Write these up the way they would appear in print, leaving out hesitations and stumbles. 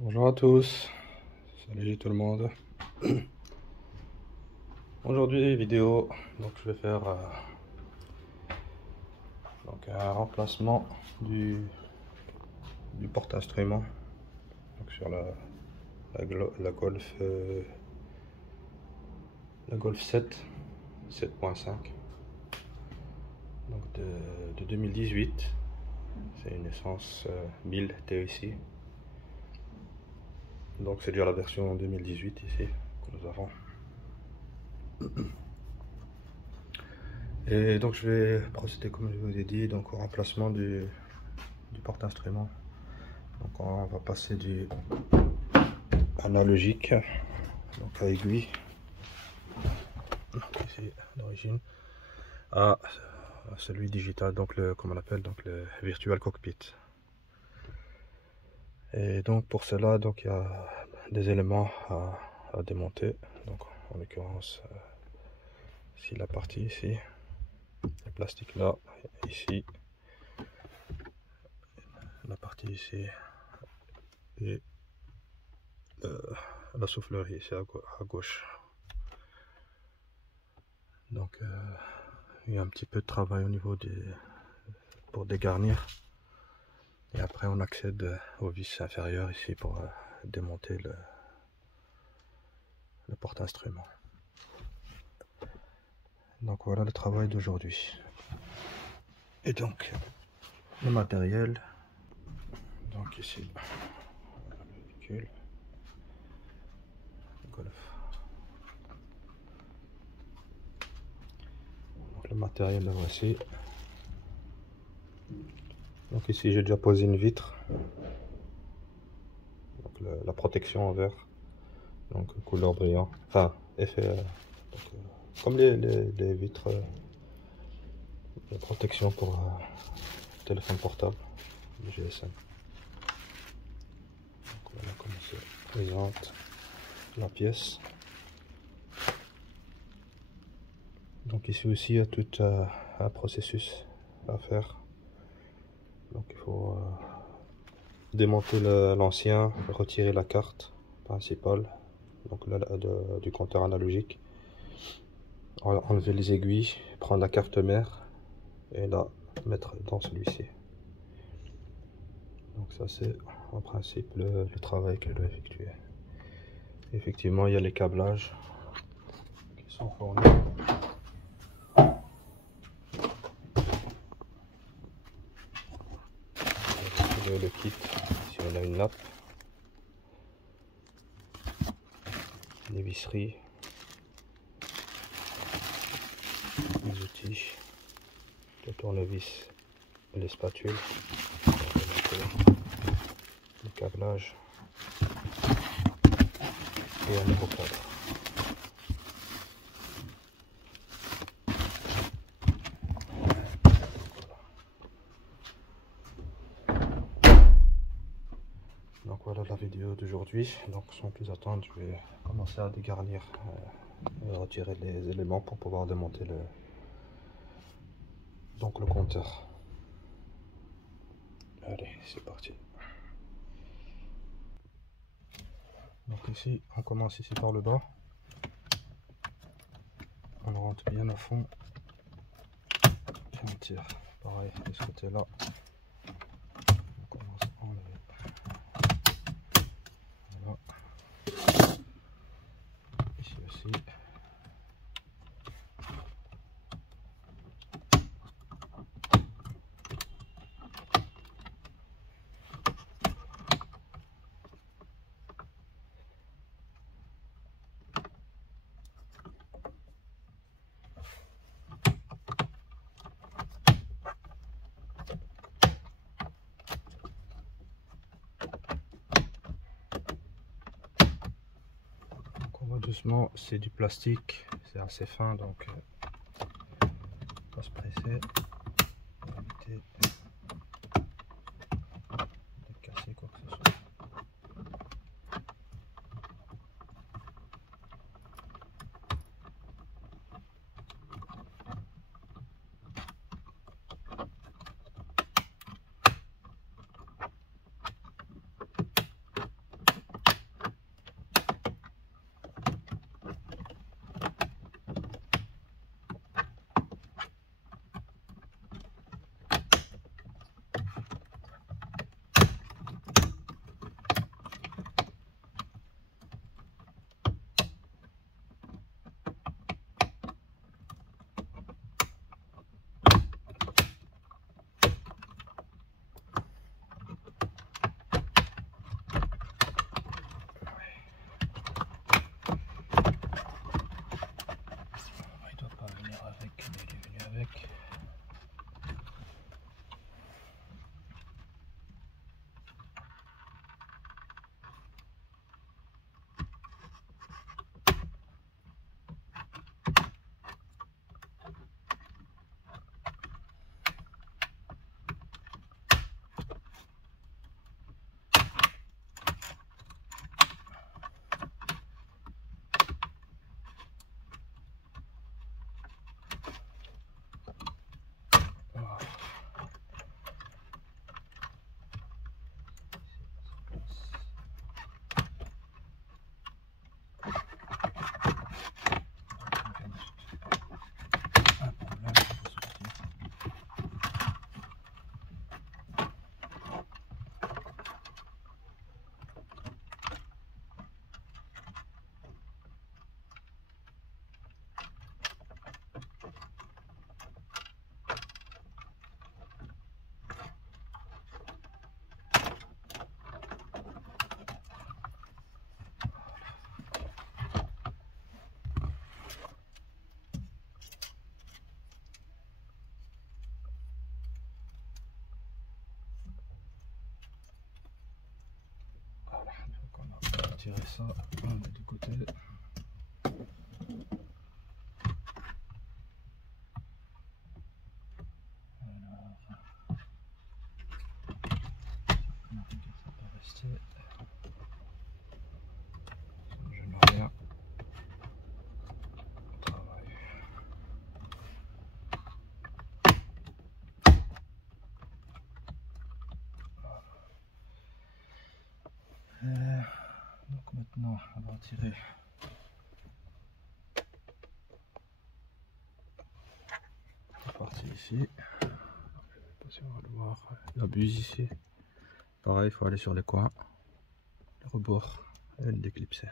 Bonjour à tous, salut tout le monde. Aujourd'hui vidéo, donc je vais faire donc un remplacement du porte-instrument donc sur la Golf 7.5 donc de 2018. C'est une essence 1000 TSI. Donc c'est déjà la version 2018 ici que nous avons. Et donc je vais procéder comme je vous ai dit donc au remplacement du porte-instrument. Donc on va passer du analogique donc à aiguille donc ici d'origine à celui digital, donc comme on appelle donc le virtual cockpit. Et donc pour cela donc il y a des éléments à démonter, donc en l'occurrence ici la partie ici, le plastique là, ici la partie ici et la soufflerie ici à gauche. Donc il y a un petit peu de travail au niveau pour dégarnir, et après on accède au vis inférieur ici pour démonter le porte-instrument. Donc voilà le travail d'aujourd'hui. Et donc le matériel, donc ici le véhicule Golf. Donc le matériel le voici. Donc ici j'ai déjà posé une vitre, donc la protection en verre, donc couleur brillant, enfin effet comme les vitres de protection pour téléphone portable, le GSM. Donc voilà comment se présente la pièce. Donc ici aussi il y a tout un processus à faire. Donc il faut démonter l'ancien, retirer la carte principale donc du compteur analogique, enlever les aiguilles, prendre la carte mère et la mettre dans celui-ci. Donc ça c'est en principe le travail qu'elle doit effectuer. Effectivement il y a les câblages qui sont fournis. Le kit, si on a une nappe, les visseries, les outils, le tournevis, les spatules, le câblage et un nouveau cadre. Donc voilà la vidéo d'aujourd'hui. Donc sans plus attendre, je vais commencer à dégarnir et retirer les éléments pour pouvoir démonter le compteur. Allez, c'est parti. Donc ici, on commence ici par le bas. On rentre bien à fond. Et on tire. Pareil de ce côté-là. On commence à enlever. Voilà. Ici aussi. Donc on va doucement, c'est du plastique, c'est assez fin, donc on va se presser pour éviter de casser quoi que ce soit. retirer ça des deux côtés. Ça peut rester. Je n'ai rien. Travail. Donc maintenant on va retirer la partie ici. Je sais pas si on va le voir. La buse ici. Pareil, il faut aller sur les coins, le rebord et le déclipser.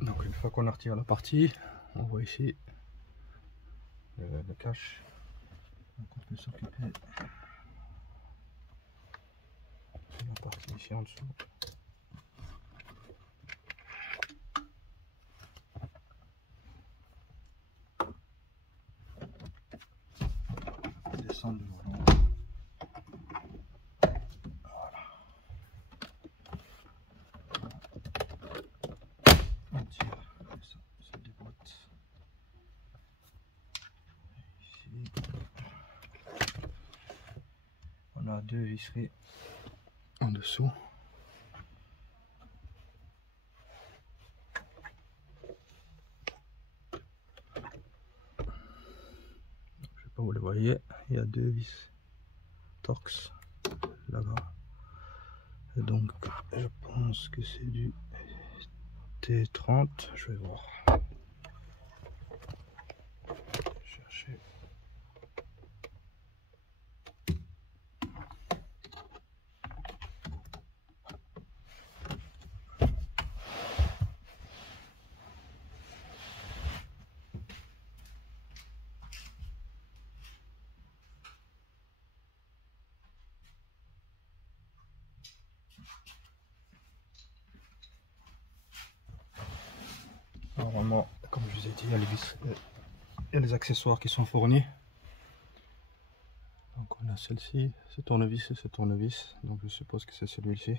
Donc une fois qu'on a retiré la partie, on voit ici le cache. Donc on peut s'occuper de la partie ici en dessous. Descendre le volant. Voilà. On tire, ça déboîte. Ici. On a deux visseries en dessous. Je sais pas où vous les voyez, il y a deux vis Torx là-bas. Et donc je pense que c'est du T30, je vais voir. Chercher. Normalement, comme je vous ai dit, il y a les vis, il y a les accessoires qui sont fournis. Donc on a celle-ci, ce tournevis et ce tournevis. Donc je suppose que c'est celui-ci.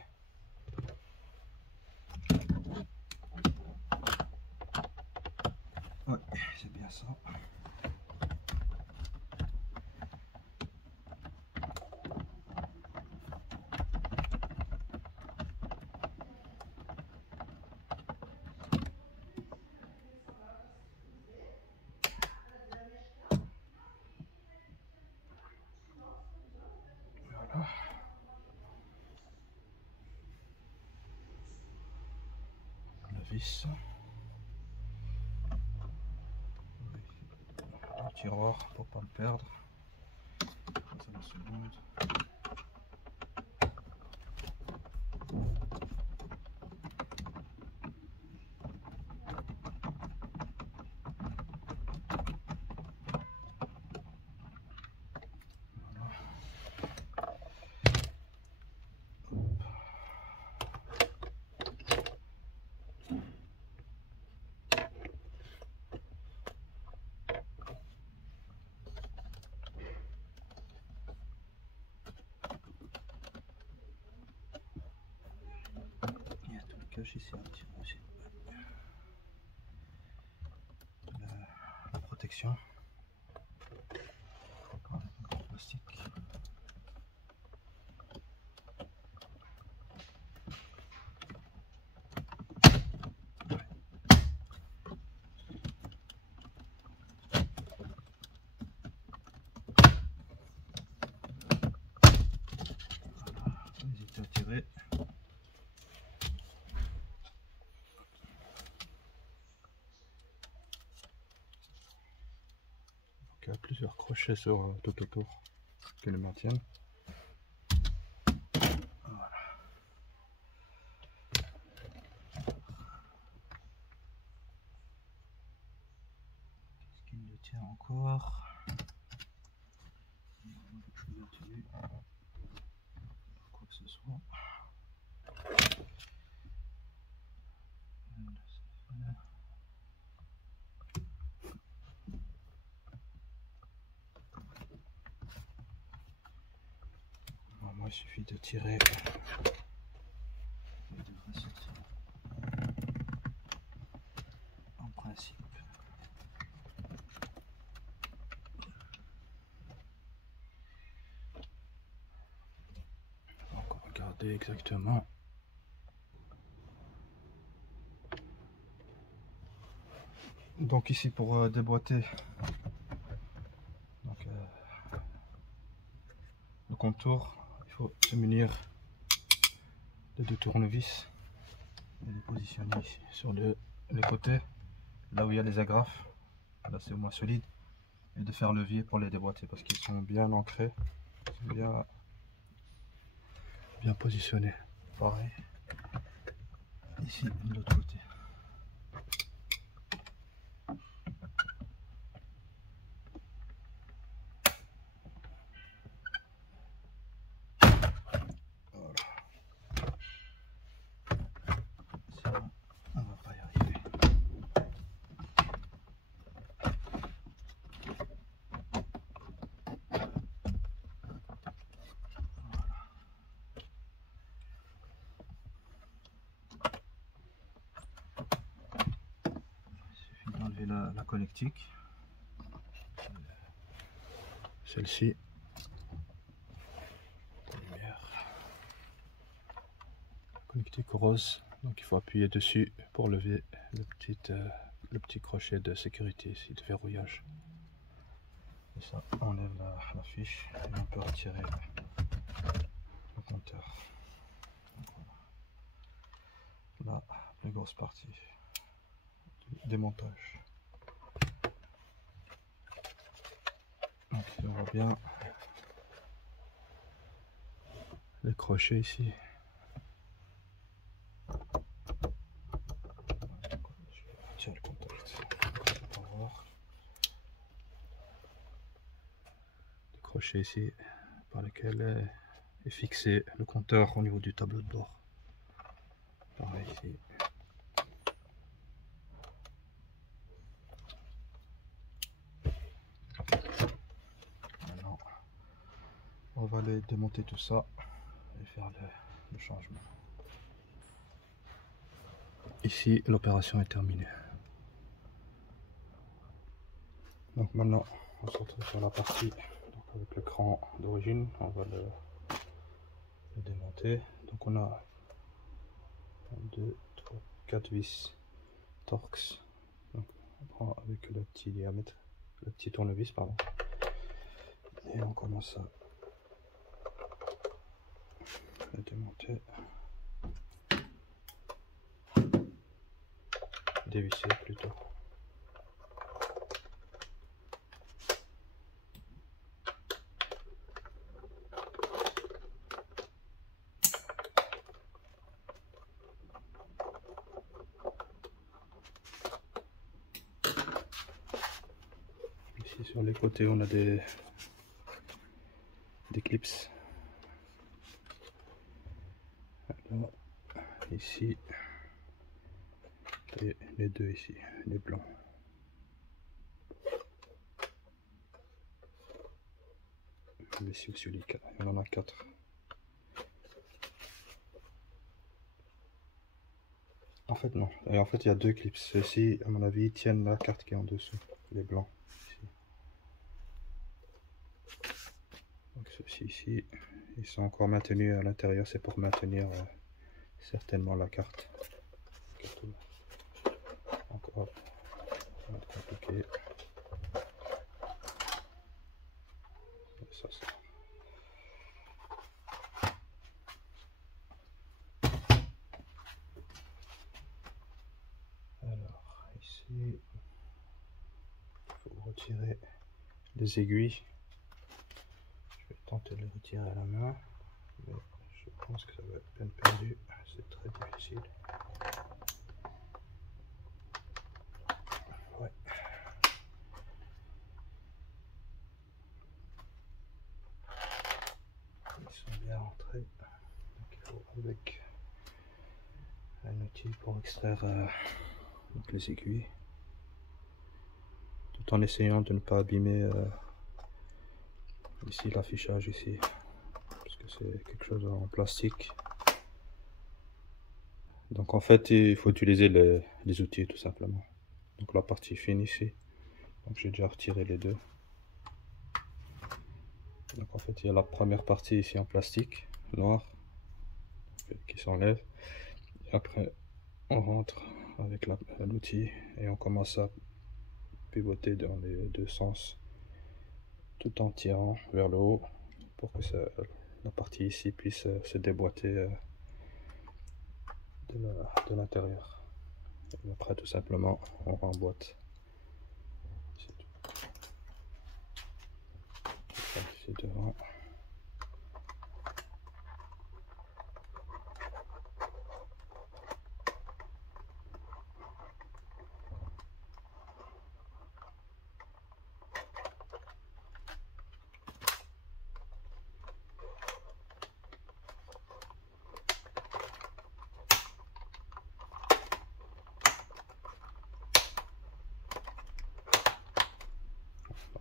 Ouais, c'est bien ça. Voilà. La vis. Le tiroir pour pas le perdre. C'est la seconde. Il y a tout le cache ici, un petit peu aussi. La protection. En plastique. plusieurs crochets sur tout autour qui le maintiennent. Voilà. Qu'est-ce qu'il le tient encore? Quoi que ce soit. Moi, il suffit de tirer. Il devrait sortir. En principe. Donc, on va regarder exactement. Donc ici pour déboîter donc, le contour, il faut se munir de 2 tournevis et les positionner ici sur les côtés, là où il y a les agrafes, là c'est au moins solide, et de faire levier pour les déboîter parce qu'ils sont bien ancrés, bien positionnés. Pareil ici de l'autre côté. La connectique, celle-ci, connectique rose, donc il faut appuyer dessus pour lever le petit crochet de sécurité ici, de verrouillage. Et ça enlève la fiche et on peut retirer le compteur. Donc voilà. La plus grosse partie du démontage. Donc on voit bien les crochets ici. Je vais retirer le contact. Les crochets ici par lesquels est fixé le compteur au niveau du tableau de bord. Pareil ici. Maintenant, on va aller démonter tout ça et faire le changement. Ici, l'opération est terminée. Donc maintenant, on se retrouve sur la partie donc avec le cran d'origine. On va le démonter. Donc on a 1, 2, 3, 4 vis Torx. Donc on prend avec le petit diamètre, le petit tournevis, pardon. Et on commence à le démonter. Dévisser plutôt. Ici sur les côtés on a des clips. Alors, ici et les deux ici, les blancs. Ici aussi il y en a 4. En fait non, et en fait il y a 2 clips. Ceux-ci à mon avis tiennent la carte qui est en dessous, les blancs. Ici. Donc ceux-ci ici, ils sont encore maintenus à l'intérieur, c'est pour maintenir certainement la carte. Encore, ça va être compliqué. Ça, alors ici, il faut retirer les aiguilles. Je vais tenter de les retirer à la main, mais je pense que ça va être peine perdue, c'est très difficile. Ouais. Ils sont bien rentrés, donc il faut avec un outil pour extraire donc les aiguilles, tout en essayant de ne pas abîmer ici l'affichage ici, parce que c'est quelque chose en plastique. Donc en fait il faut utiliser les outils tout simplement. Donc la partie fine ici, donc j'ai déjà retiré les deux. Donc en fait il y a la première partie ici en plastique noir qui s'enlève, et après on rentre avec l'outil et on commence à pivoter dans les deux sens tout en tirant vers le haut pour que la partie ici puisse se déboîter de l'intérieur. Et après tout simplement on remboîte. C'est tout. Ici devant.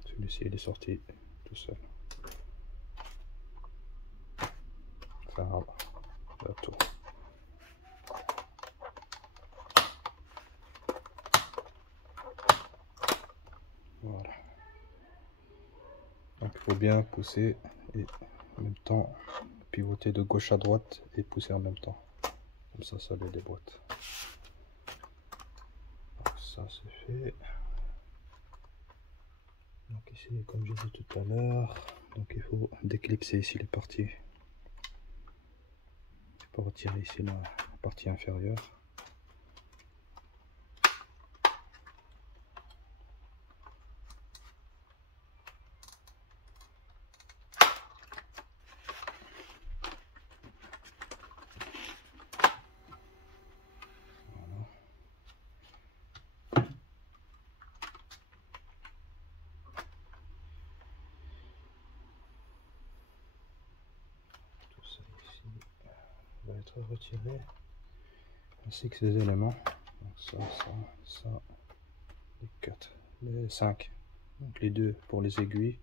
Celui-ci il est sorti tout seul. Enfin, là, tout. Voilà. Donc il faut bien pousser et en même temps pivoter de gauche à droite et pousser en même temps. Comme ça les déboîte. Donc ça c'est fait. Donc ici, comme j'ai dit tout à l'heure, donc il faut déclipser ici les parties. Pour retirer ici la partie inférieure. Va être retiré ainsi que ces éléments, donc ça, les 4, les 5, donc les deux pour les aiguilles,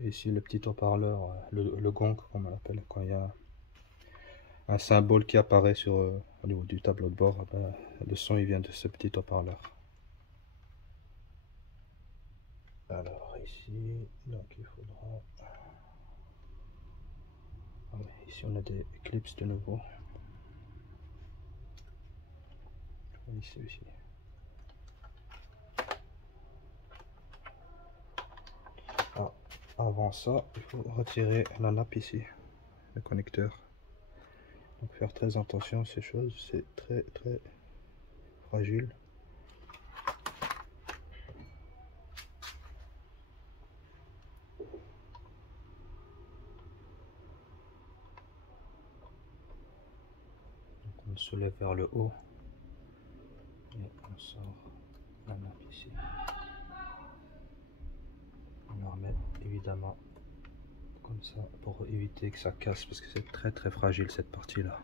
et ici le petit haut-parleur, le gong comme on l'appelle, quand il y a un symbole qui apparaît sur au niveau du tableau de bord, ben, le son il vient de ce petit haut-parleur. Alors ici, donc il faudra, ici on a des clips de nouveau. Ici aussi. Ah, avant ça, il faut retirer la nappe ici, le connecteur. Donc faire très attention à ces choses, c'est très fragile. Donc on se lève vers le haut et on sort la nappe ici. On la remet évidemment comme ça pour éviter que ça casse, parce que c'est très fragile cette partie là,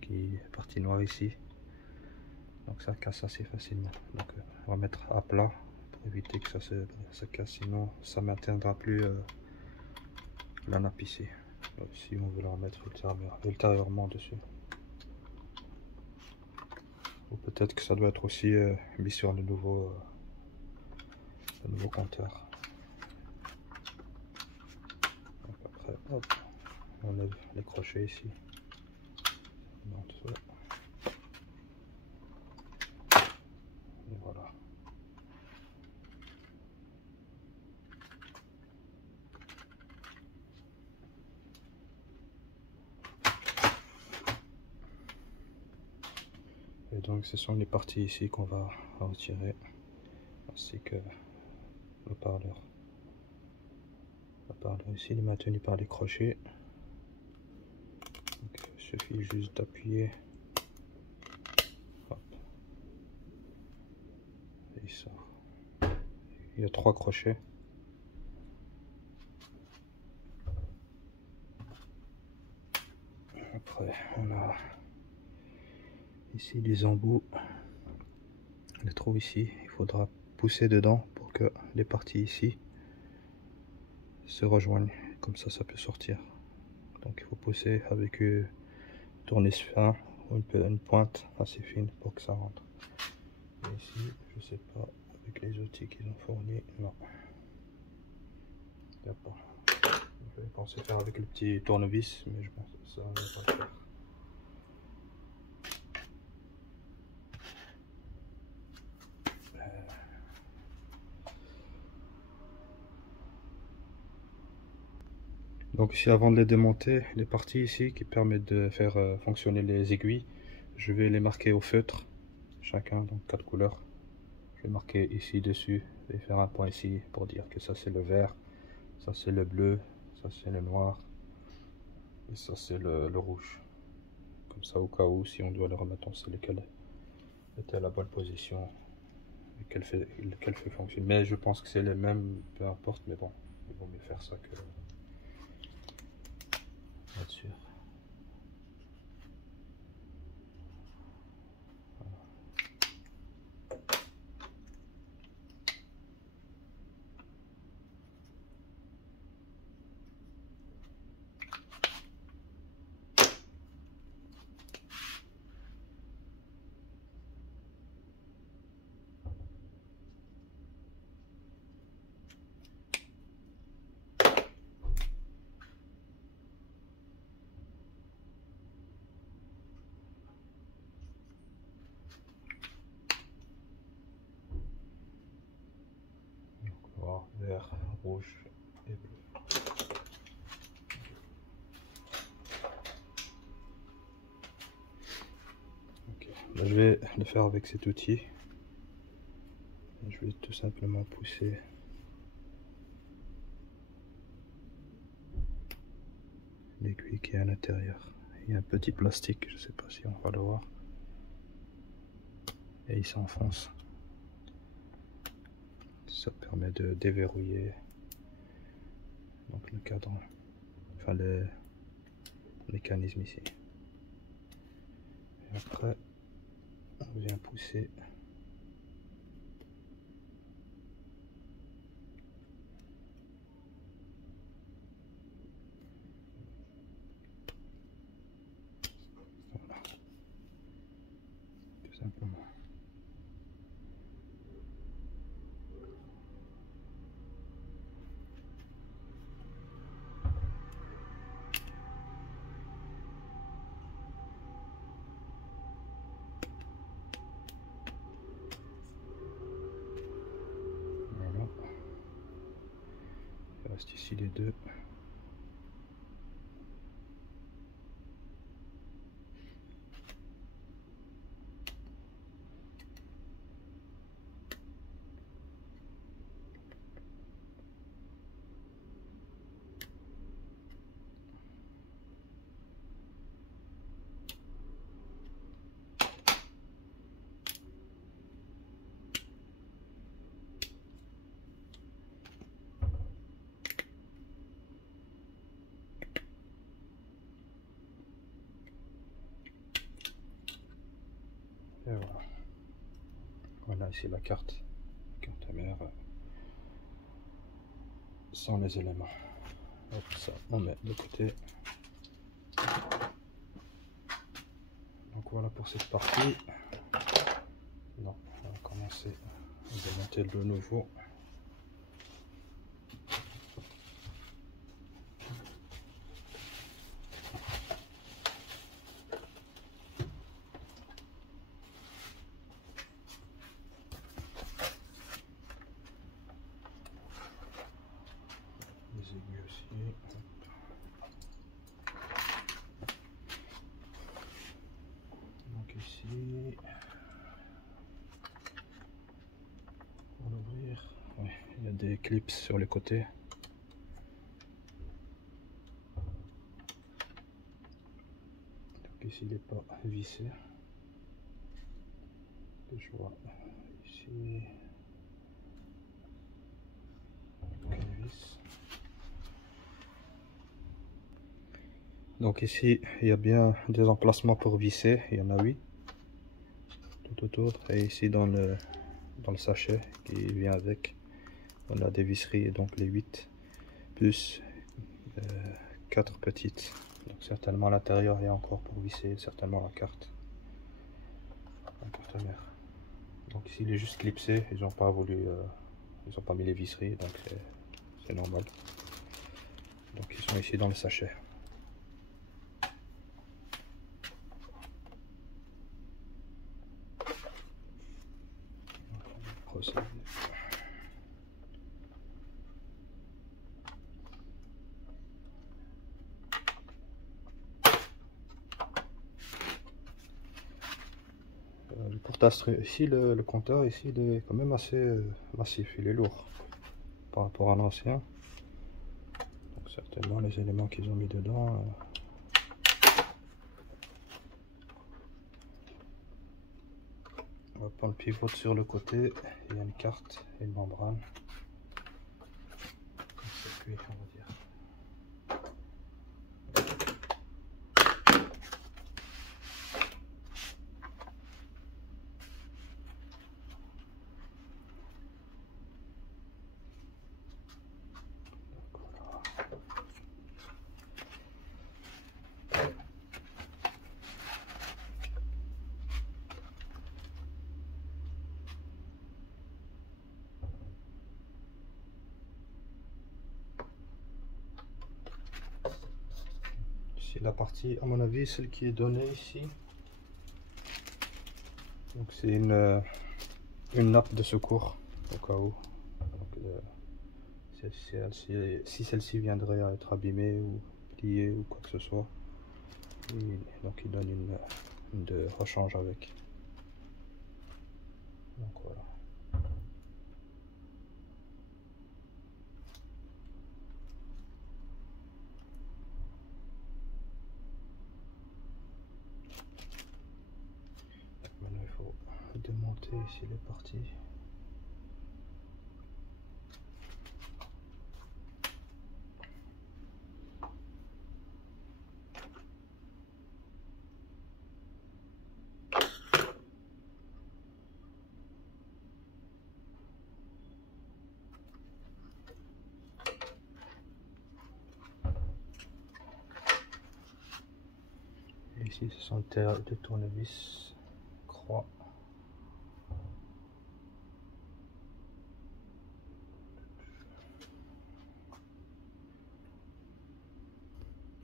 qui est partie noire ici. Donc ça casse assez facilement. Donc on va mettre à plat pour éviter que ça casse, sinon ça ne maintiendra plus la nappe ici. Donc, si on veut la remettre ultérieurement dessus. Ou peut-être que ça doit être aussi mis sur le nouveau compteur. Donc après, hop, on enlève les crochets ici. Et voilà. Et donc ce sont les parties ici qu'on va retirer, ainsi que le parleur. ici, il est maintenu par les crochets. Donc, il suffit juste d'appuyer. Et il sort. Il y a 3 crochets. Après, on a ici les embouts. On les trouve ici. Il faudra pousser dedans pour que les parties ici se rejoignent. Comme ça peut sortir. Donc il faut pousser avec un tournevis fin ou une pointe assez fine pour que ça rentre. Et ici, je sais pas, avec les outils qu'ils ont fournis, non. Il n'y a pas. Je vais penser faire avec le petit tournevis, mais je pense que ça ne va pas le faire. Donc ici, avant de les démonter, les parties ici qui permettent de faire fonctionner les aiguilles, je vais les marquer au feutre, chacun, donc 4 couleurs. Je vais marquer ici dessus et faire un point ici pour dire que ça c'est le vert, ça c'est le bleu, ça c'est le noir et ça c'est le rouge. Comme ça, au cas où, si on doit le remettre, on sait lequel était à la bonne position et quel fait fonctionner. Mais je pense que c'est les mêmes, peu importe, mais bon, il vaut mieux faire ça que être sûr. Noir, vert, rouge et bleu. Okay. Là, je vais le faire avec cet outil. Je vais tout simplement pousser l'aiguille qui est à l'intérieur. Il y a un petit plastique, je ne sais pas si on va le voir. Et il s'enfonce. Ça permet de déverrouiller donc le cadran, enfin le mécanisme ici. Et après, on vient pousser. Voilà. Tout simplement. Voilà. Il reste ici les deux. Et voilà. Voilà ici la carte mère sans les éléments. Hop, ça on met de côté. Donc voilà pour cette partie. Donc on va commencer à démonter le nouveau. Les aiguilles aussi. Donc ici, pour l'ouvrir, ouais, il y a des clips sur les côtés. ici il n'est pas vissé. Je vois ici une vis. Donc ici il y a bien des emplacements pour visser, il y en a 8 tout autour, et ici dans le sachet qui vient avec, on a des visseries, et donc les 8 plus 4 petites. Donc certainement à l'intérieur il y a encore pour visser certainement la carte mère. Donc ici il est juste clipsé, ils n'ont pas voulu, ils n'ont pas mis les visseries, donc c'est normal. Donc ils sont ici dans le sachet. Procéder. Le portage ici, le compteur ici, il est quand même assez massif, il est lourd par rapport à l'ancien. Donc certainement les éléments qu'ils ont mis dedans. On va prendre le pivot sur le côté, il y a une carte et une membrane. Circuit, on va dire. Ici la partie, à mon avis, celle qui est donnée ici. Donc c'est une nappe de secours au cas où. Donc, si celle-ci viendrait à être abîmée ou pliée ou quoi que ce soit. Et donc il donne une de rechange avec. Donc voilà. Maintenant il faut démonter ici les parties. Et ici ce sont des tournevis croix.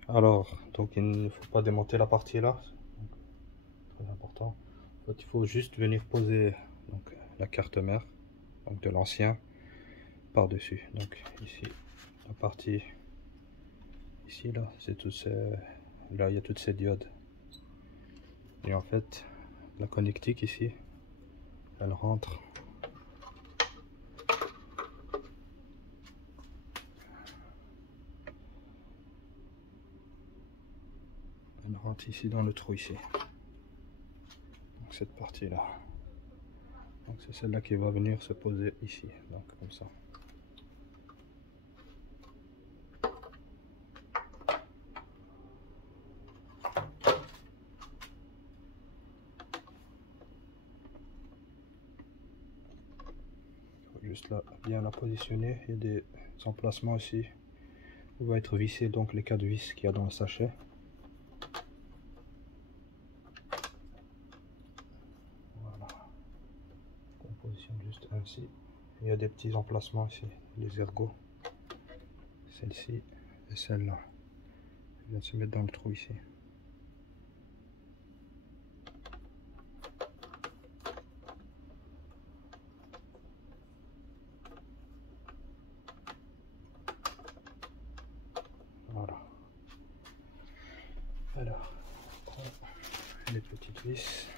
Alors, donc il ne faut pas démonter la partie là, donc, très important. En fait, il faut juste venir poser donc, la carte mère, donc de l'ancien, par-dessus. Donc ici, la partie ici là, c'est tout là il y a toutes ces diodes. Et en fait, la connectique ici, elle rentre. Elle rentre ici dans le trou ici. Donc cette partie là. Donc c'est celle-là qui va venir se poser ici. Donc comme ça. Il faut juste là bien la positionner. Il y a des emplacements aussi où va être vissé donc les 4 vis qu'il y a dans le sachet. On positionne juste ainsi. Il y a des petits emplacements ici, les ergots. Celle-ci et celle-là. Elle vient de se mettre dans le trou ici. Voilà. Alors, on prend les petites vis.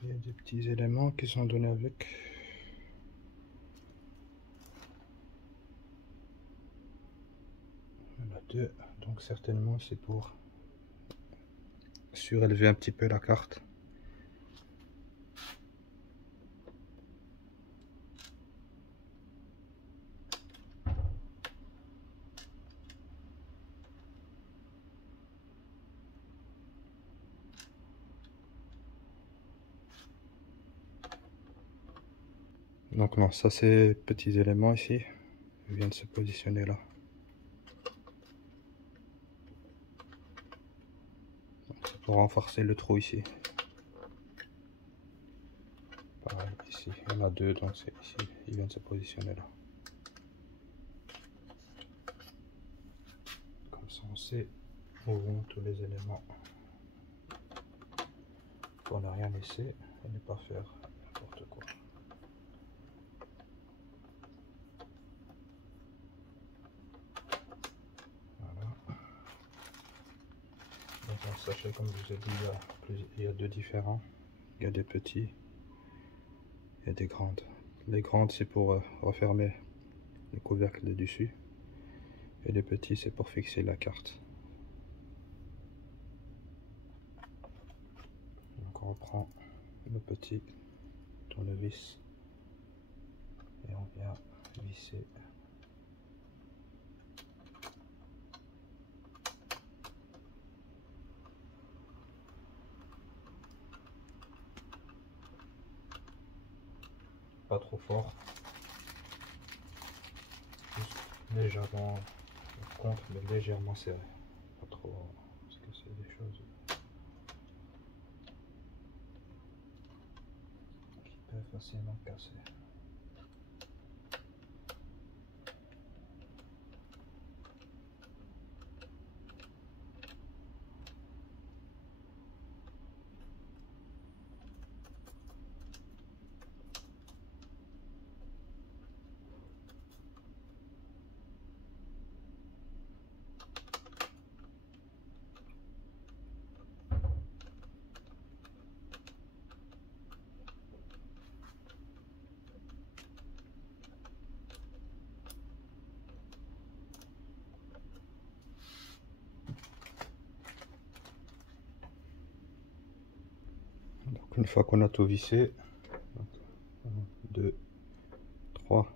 Il y a des petits éléments qui sont donnés avec. Il y en a deux, donc certainement c'est pour surélever un petit peu la carte. Donc non, ça c'est petits éléments ici, ils viennent se positionner là. C'est pour renforcer le trou ici. Pareil, ici, il y en a deux, donc c'est ici, ils viennent se positionner là. Comme ça on sait où vont tous les éléments. Pour ne rien laisser et ne pas faire n'importe quoi. Voilà. Donc un sachet, comme je vous ai dit, il y a deux différents. Il y a des petits et des grandes. Les grandes c'est pour refermer le couvercle de dessus. Et les petits c'est pour fixer la carte. Donc on reprend le petit tournevis et on vient visser. Pas trop fort, juste légèrement contre, mais légèrement serré, pas trop, parce que c'est des choses qui peuvent facilement casser. Donc une fois qu'on a tout vissé, 1, 2, 3,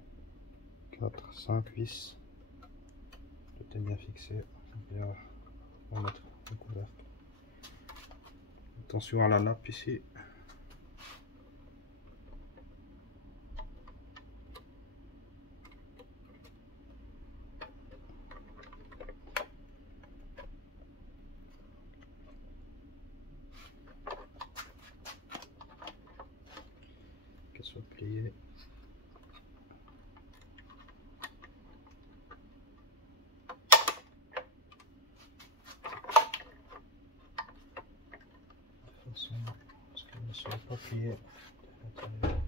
4, 5 vis, tout est bien fixé, on va mettre le couvercle. Attention à la nappe ici. Qu'elle soit pliée. De façon à ce qu'elle ne soit pas pliée de l'intérieur.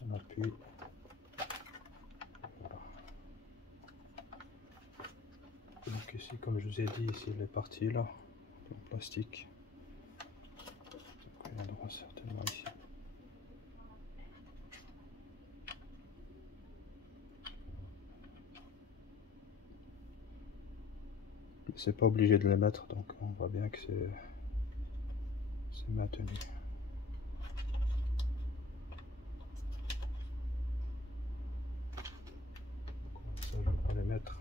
On appuie. Voilà. Donc ici, comme je vous ai dit, ici les parties là, en plastique. Donc, il y en aura certainement ici. C'est pas obligé de les mettre, donc on voit bien que c'est maintenu. Ça, je vais pas les mettre.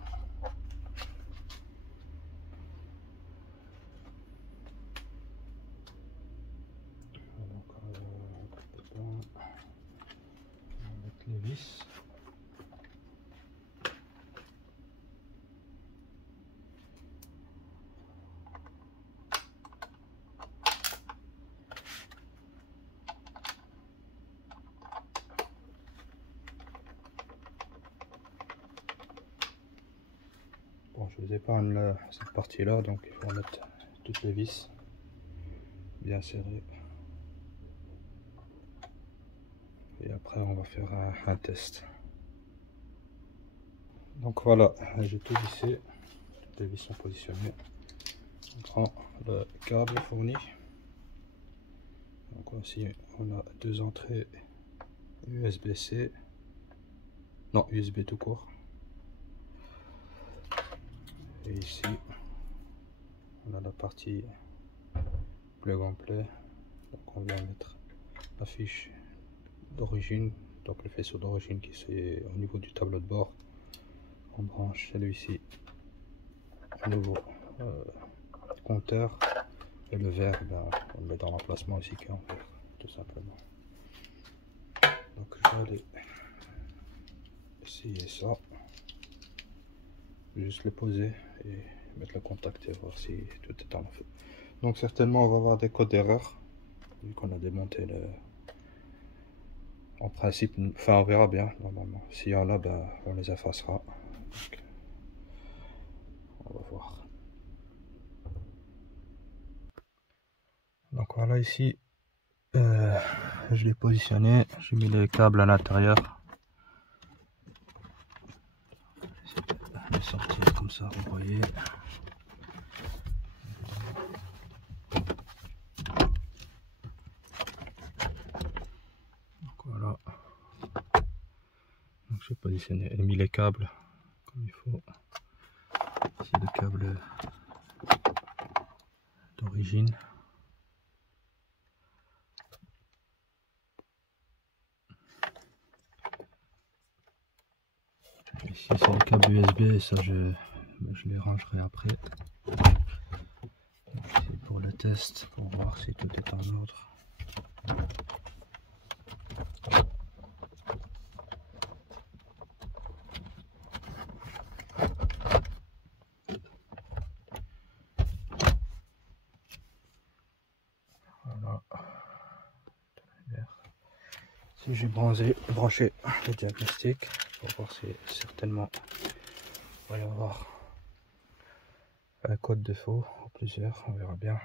Donc, on va mettre les vis. Bon, je vous épargne cette partie là, donc il faut mettre toutes les vis bien serrées. Et après on va faire un test. Donc voilà, j'ai tout vissé, toutes les vis sont positionnées. On prend le câble fourni. Donc aussi on a deux entrées USB-C, non USB tout court. Et ici on a la partie plug and play. Donc on vient mettre la fiche d'origine, donc le faisceau d'origine qui est au niveau du tableau de bord. On branche celui-ci au nouveau compteur, et le verre, ben, on le met dans l'emplacement aussi qui est en verre, tout simplement. Donc je vais aller essayer ça, juste le poser et mettre le contact et voir si tout est en fait. Donc certainement on va avoir des codes d'erreur vu qu'on a démonté le, en principe, enfin on verra bien normalement. S'il y en a, ben, on les effacera. Donc, on va voir. Donc voilà, ici je l'ai positionné, j'ai mis les câbles à l'intérieur. Je vais sortir comme ça, vous voyez. Donc voilà. Donc j'ai positionné et mis les câbles comme il faut. Ici le câble d'origine. Ici c'est le câble USB et ça je les rangerai après. C'est pour le test, pour voir si tout est en ordre. Voilà. Si j'ai branché le diagnostic pour voir si certainement il va y avoir un code défaut ou plusieurs, on verra bien.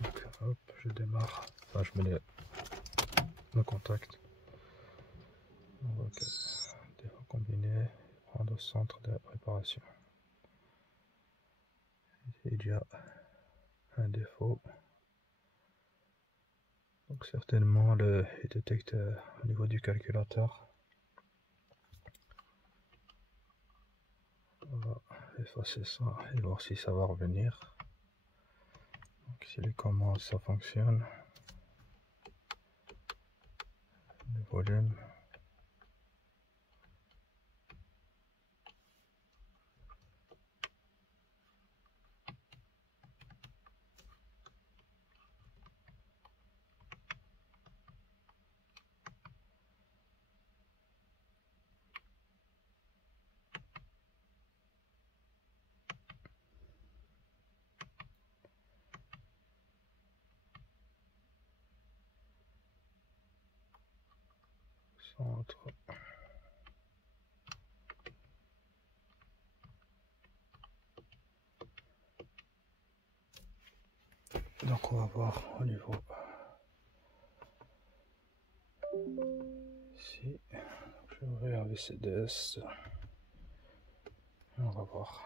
Donc hop, je démarre, enfin je mets le contact. On voit que défaut combiné, prendre au centre de réparation. Il y a déjà un défaut. Donc certainement il détecte au niveau du calculateur. On va effacer ça et voir si ça va revenir. Donc si les commandes ça fonctionne. Le volume. Centre. Donc on va voir au niveau ici. Je vais ouvrir un VCDS. On va voir.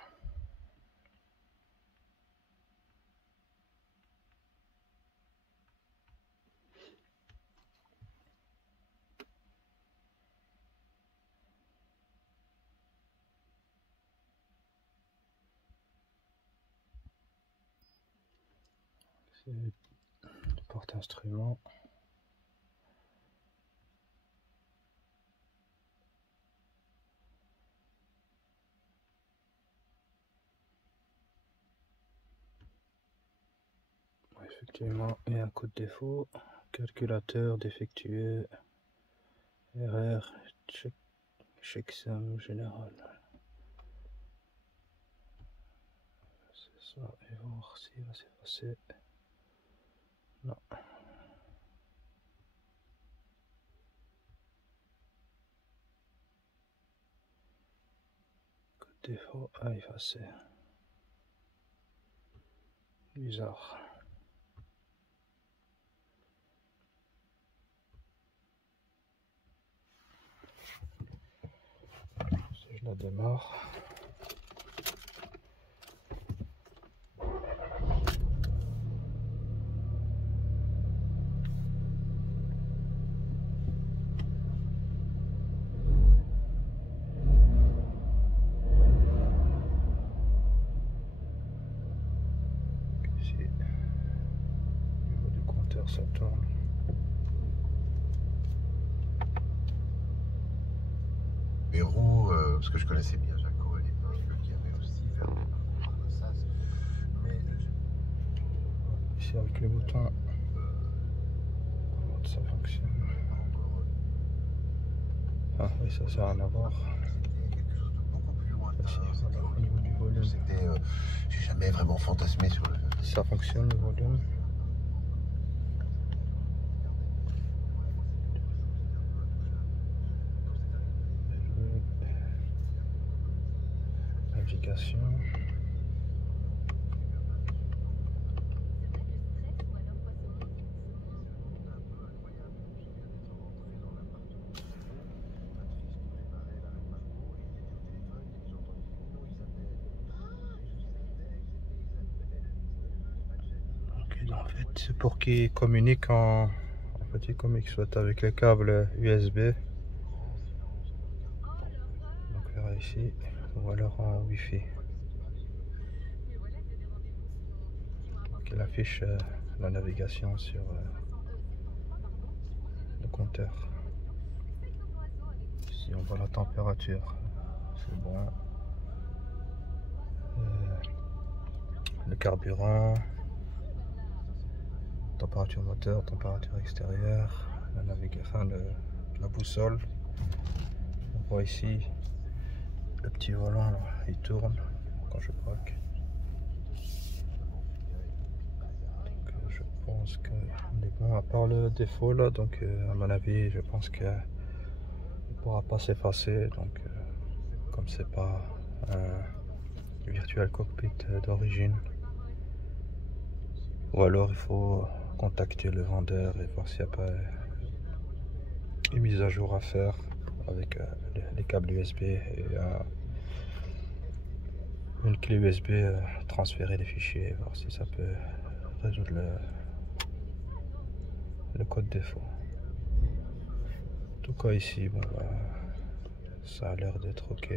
C'est le porte-instrument. Effectivement, il y a un code défaut. Calculateur défectueux. Erreur. Checksum général. C'est ça. Et voir s'il va s'effacer. Non. Code défaut à effacer. Bizarre. Je la démarre. Ici, au niveau du compteur, ça tourne. Les roues, parce que je connaissais bien Jaco à l'époque, qui avait aussi fait un parcours à Gossas. Mais Ici avec le bouton, comment ça fonctionne. Ah oui, ça sert à en avoir. c'était quelque chose de beaucoup plus lointain. Ici, voilà, au niveau du volume. J'ai jamais vraiment fantasmé sur le fait. Ça fonctionne le volume. Navigation. Ok, en fait, c'est pour qu'ils communiquent en fait, ils communiquent soit avec les câbles USB. Donc, on verra ici, ou alors en Wi-Fi. Donc, il affiche la navigation sur le compteur. Ici, on voit la température. C'est bon. Le carburant, température moteur, température extérieure, la navigation, la boussole. On voit ici le petit volant, là, il tourne quand je braque. Donc, je pense qu'on est bon, à part le défaut là, donc à mon avis, je pense qu'il ne pourra pas s'effacer. Donc, comme c'est pas un virtual cockpit d'origine, ou alors il faut contacter le vendeur et voir s'il n'y a pas une mise à jour à faire avec les câbles USB et une clé USB, transférer les fichiers, voir si ça peut résoudre le code défaut. En tout cas ici, bon, bah, ça a l'air d'être ok.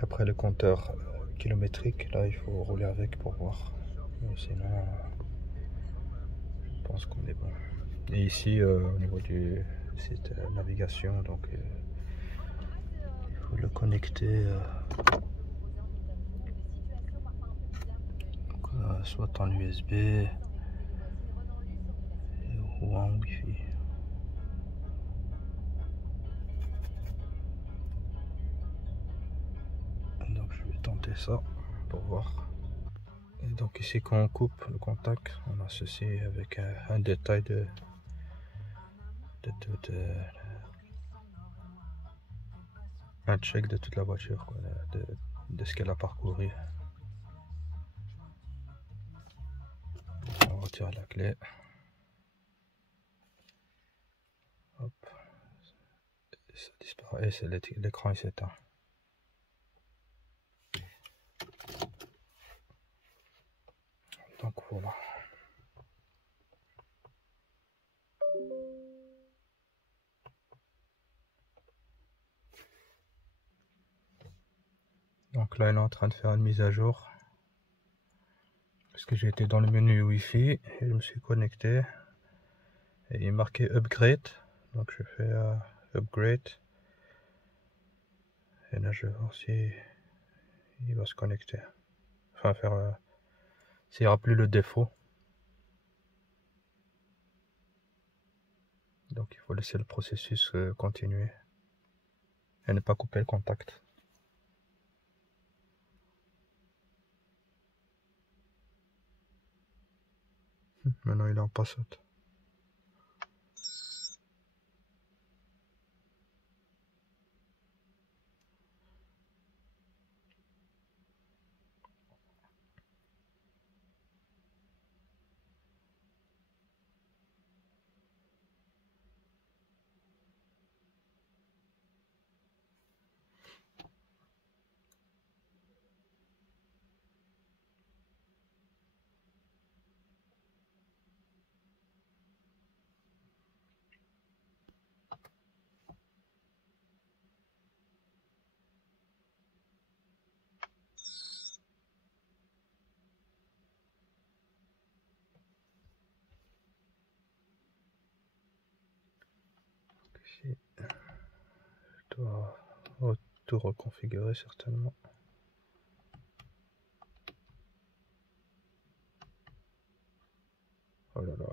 Après le compteur kilométrique, là il faut rouler avec pour voir. Mais sinon, je pense qu'on est bon. Et ici, au niveau du site navigation, donc il faut le connecter soit en USB ou en Wi-Fi. Donc je vais tenter ça pour voir. Et donc ici quand on coupe le contact, on a ceci avec un détail un check de toute la voiture, quoi, de ce qu'elle a parcouru. On retire la clé. Hop. Et ça disparaît, c'est l'écran il s'éteint. Donc voilà. Donc là, il est en train de faire une mise à jour. Parce que j'ai été dans le menu Wi-Fi et je me suis connecté. Et il est marqué Upgrade. Donc je fais Upgrade. Et là, je vais voir si il va se connecter. Enfin, faire s'il n'y aura plus le défaut. Donc il faut laisser le processus continuer. Et ne pas couper le contact. Maintenant il est en passate. doit tout reconfigurer certainement. Oh là là.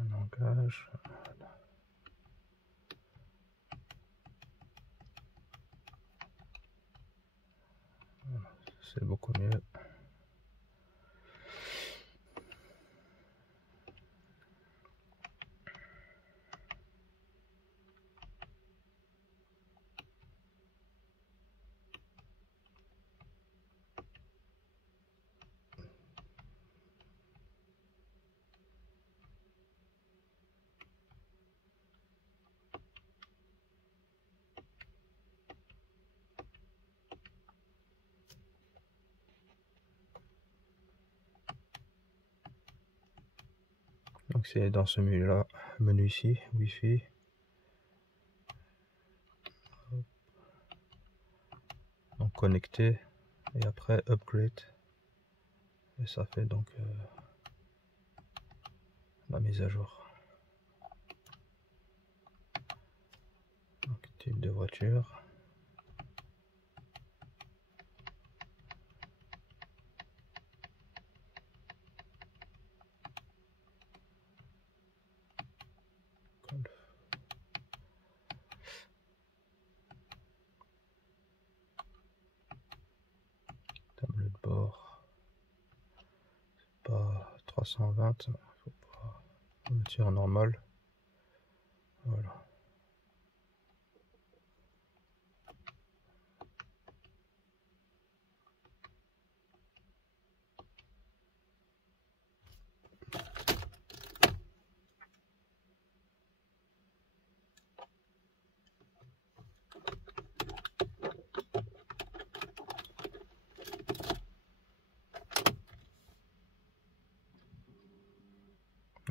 Un langage. C'est beaucoup mieux. Donc c'est dans ce menu ici, Wi-Fi. Donc connecter et après upgrade. Et ça fait donc la mise à jour. Donc type de voiture. Tableau de bord, pas 320, faut pas le mettre en normal. Voilà.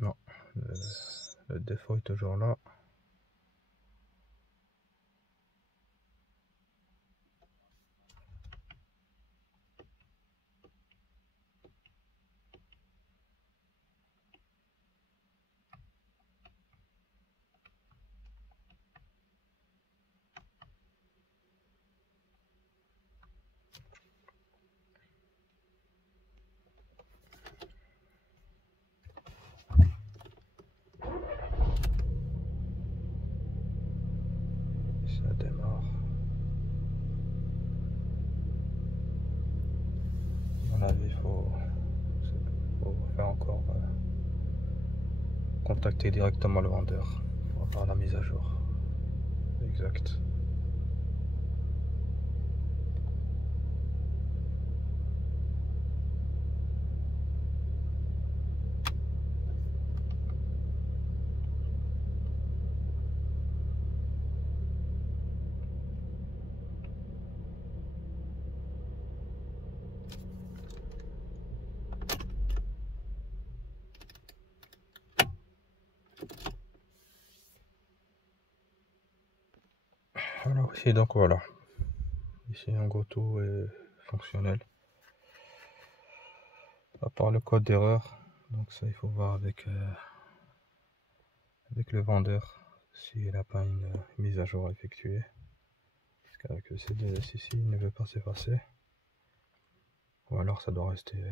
Non, le défaut est toujours là. Ça démarre. À mon avis, il faut faire encore contacter directement le vendeur pour avoir la mise à jour. Exact. Alors ici donc voilà, ici en gros tout est fonctionnel à part le code d'erreur, donc ça il faut voir avec le vendeur s'il n'a pas une mise à jour à effectuer, parce qu'avec le CDS ici il ne veut pas s'effacer, ou alors ça doit rester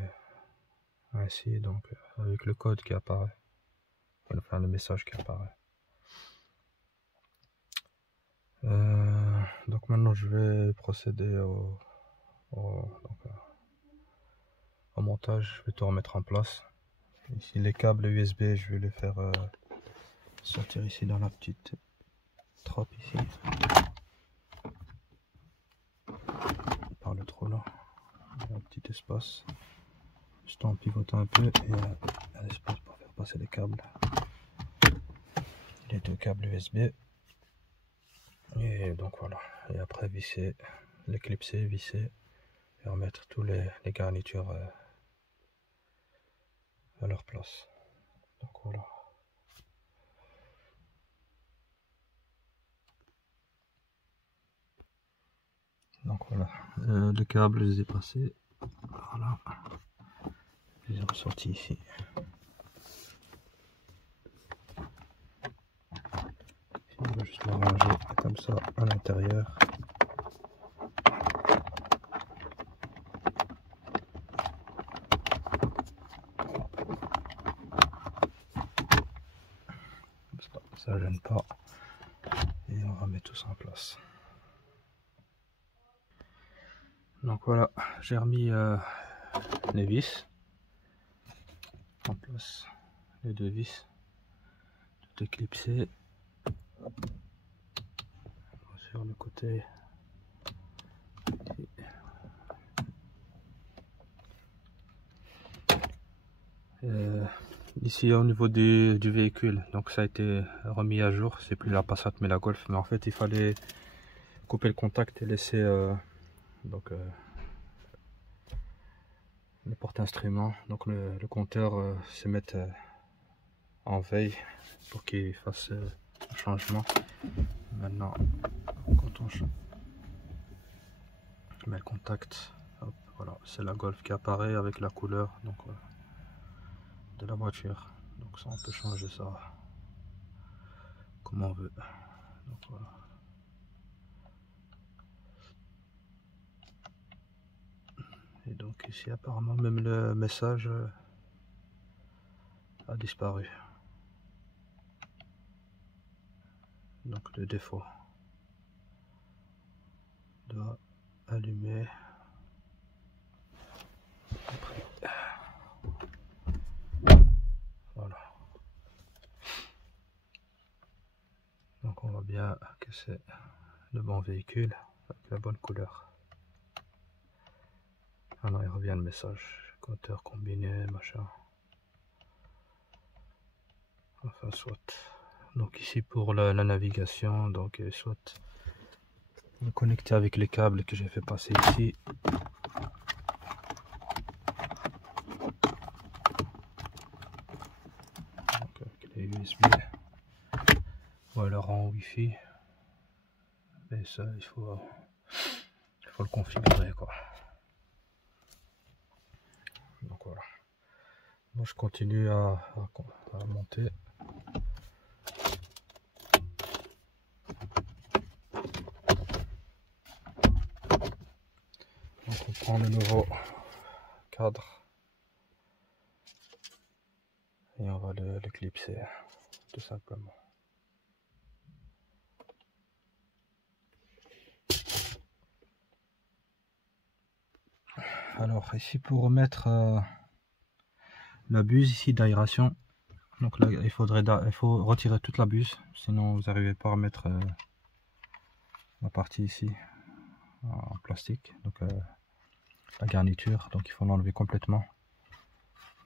ainsi, donc avec le code qui apparaît, enfin le message qui apparaît. Donc maintenant je vais procéder au montage, je vais tout remettre en place. Ici les câbles USB je vais les faire sortir ici dans la petite trappe ici, par le trou là, il y a un petit espace, juste en pivotant un peu et il y a un espace pour faire passer les câbles, les deux câbles USB. Et donc voilà, et après visser, les clipser, visser et remettre tous les garnitures à leur place. Donc voilà. Donc voilà, le câble, je les ai passés. Voilà. Je les ai ressortis ici. On va juste les ranger comme ça à l'intérieur. Ça gêne pas. Et on remet tout ça en place. Donc voilà, j'ai remis les vis en place, les deux vis, tout éclipsé sur le côté. Ici au niveau du véhicule, donc ça a été remis à jour, c'est plus la Passat mais la Golf, mais en fait il fallait couper le contact et laisser le porte-instrument, donc le compteur se mette en veille pour qu'il fasse le changement. Maintenant quand on met le contact, hop, voilà, c'est la Golf qui apparaît avec la couleur donc de la voiture. Donc ça on peut changer ça comme on veut. Donc voilà. Et donc ici apparemment même le message a disparu. Donc le défaut doit allumer. Après, voilà. Donc on voit bien que c'est le bon véhicule avec la bonne couleur. Alors il revient le message, compteur combiné, machin. Enfin soit. Donc ici pour la navigation, donc soit me connecter avec les câbles que j'ai fait passer ici. Donc avec les USB. Ou alors en Wi-Fi. Et ça il faut le configurer quoi. Donc voilà. Moi je continue à monter. Donc on prend le nouveau cadre et on va le clipser tout simplement. Alors ici pour remettre la buse ici d'aération, donc là il faut retirer toute la buse, sinon vous n'arrivez pas à remettre la partie ici en plastique, donc la garniture, donc il faut l'enlever complètement.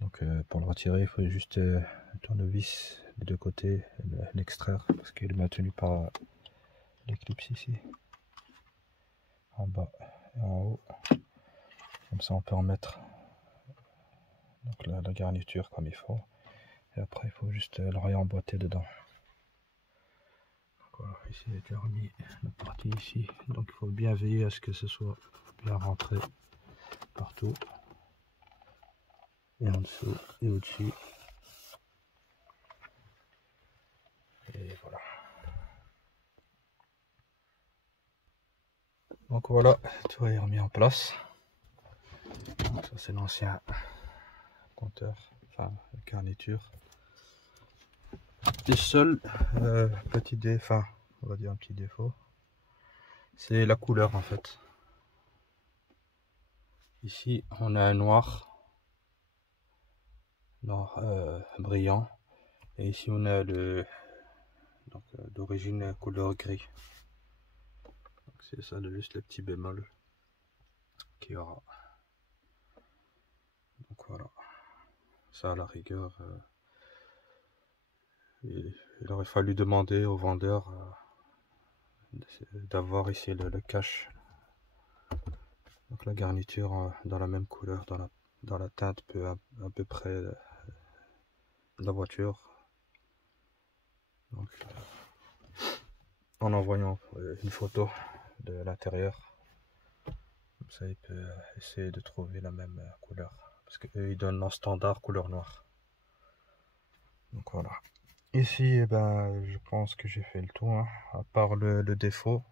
Donc pour le retirer il faut juste le tournevis des deux côtés, l'extraire parce qu'il est maintenu par l'éclipse ici, en bas et en haut. Comme ça on peut en mettre donc la garniture comme il faut. Et après il faut juste le réemboîter dedans. Donc voilà, ici il a déjà remis la partie ici. Donc il faut bien veiller à ce que ce soit bien rentré partout. Et en dessous et au-dessus. Et voilà. Donc voilà, tout est remis en place. Donc ça c'est l'ancien compteur, enfin garniture. Le seul petit défaut, on va dire un petit défaut, c'est la couleur en fait. Ici on a un noir brillant, et ici on a le d'origine couleur gris. C'est ça juste le petit bémol qu'il y aura. Donc voilà, ça à la rigueur il aurait fallu demander au vendeur d'avoir ici le cache, donc la garniture dans la même couleur, dans la teinte à peu près la voiture. Donc, en envoyant une photo de l'intérieur, comme ça il peut essayer de trouver la même couleur, parce qu'eux ils donnent en standard couleur noire. Donc voilà. Ici, eh ben, je pense que j'ai fait le tour, hein. À part le défaut,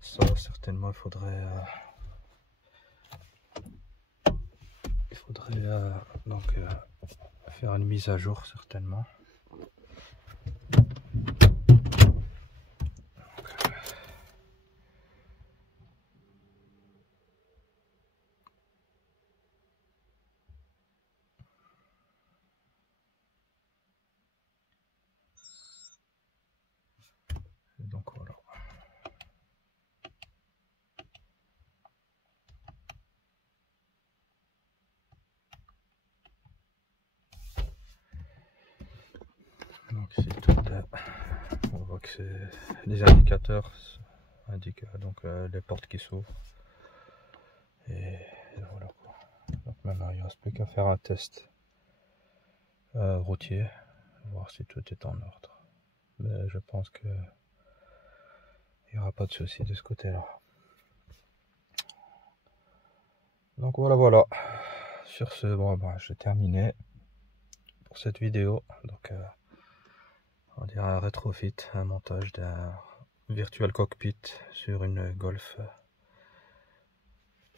ça certainement il faudrait donc faire une mise à jour certainement. Donc voilà. Donc ici on voit que c'est les indicateurs indiquent donc les portes qui s'ouvrent. Et voilà quoi. Donc maintenant il ne reste plus qu'à faire un test routier, voir si tout est en ordre. Mais je pense que il n'y aura pas de souci de ce côté-là. Donc voilà. Sur ce, bon, ben, je terminais pour cette vidéo. Donc on dirait un rétrofit, un montage d'un virtual cockpit sur une Golf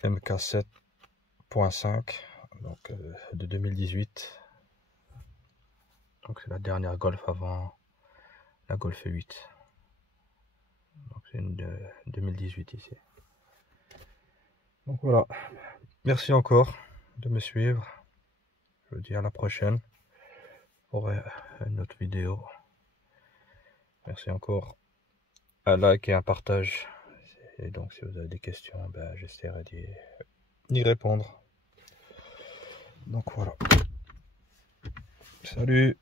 MK 7.5 donc de 2018. Donc c'est la dernière Golf avant la Golf 8. Donc c'est une de 2018 ici. Donc voilà. Merci encore de me suivre. Je vous dis à la prochaine pour une autre vidéo. Merci encore. Un like et un partage. Et donc si vous avez des questions, ben, j'essaierai d'y répondre. Donc voilà. Salut!